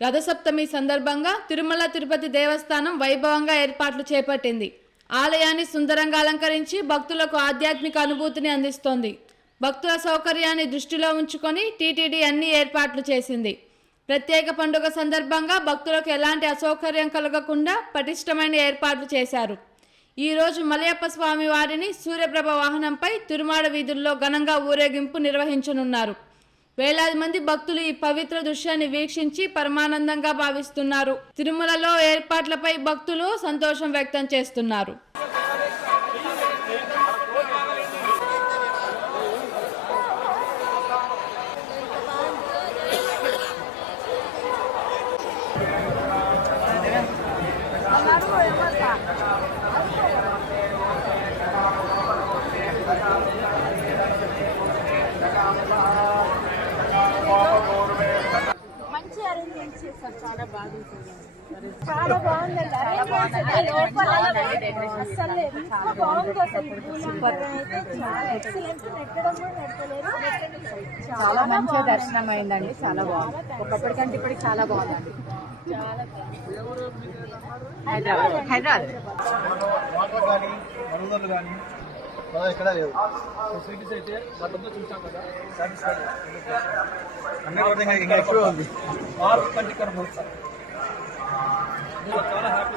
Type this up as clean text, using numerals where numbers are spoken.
రథసప్తమి సందర్భంగా తిరుమల తిరుపతి దేవస్థానం వైభవంగా ఏర్పాట్లు చేపట్టింది. ఆలయాన్ని సుందరంగా అలంకరించి భక్తులకు ఆధ్యాత్మిక అనుభూతిని అందిస్తోంది. భక్తుల సౌకర్యాన్ని దృష్టిలో ఉంచుకొని టీటీడీ అన్ని ఏర్పాట్లు చేసింది. ప్రత్యేక పండుగ సందర్భంగా భక్తులకు ఎలాంటి అసౌకర్యం కలగకుండా పటిష్టమైన ఏర్పాట్లు చేశారు. ఈరోజు మలయప్ప స్వామి వారిని సూర్యప్రభ వాహనంపై తిరుమాడ వీధుల్లో ఘనంగా ఊరేగింపు నిర్వహించనున్నారు. వేలాది మంది భక్తులు ఈ పవిత్ర దృశ్యాన్ని వీక్షించి పరమానందంగా భావిస్తున్నారు. తిరుమలలో ఏర్పాట్లపై భక్తులు సంతోషం వ్యక్తం చేస్తున్నారు. మంచి అరేంజ్మెంట్ చేశారు. చాలా బాగుంటుంది. చాలా బాగుందండి. అసలు ఎంత బాగుంది. చాలా మంచిగా దర్శనం అయిందండి. చాలా బాగుంది. ఒకప్పటికంటే ఇప్పటికి చాలా బాగుందండి. హైదరాబాద్ ఎక్కడ లేవు ఫెసిలిటీస్ అయితే గతంలో చూసాం కదా. సాటిస్ఫైడ్ ఇంకా ఎక్కువ ఉంది. కంటే ఇక్కడ చాలా హ్యాపీ.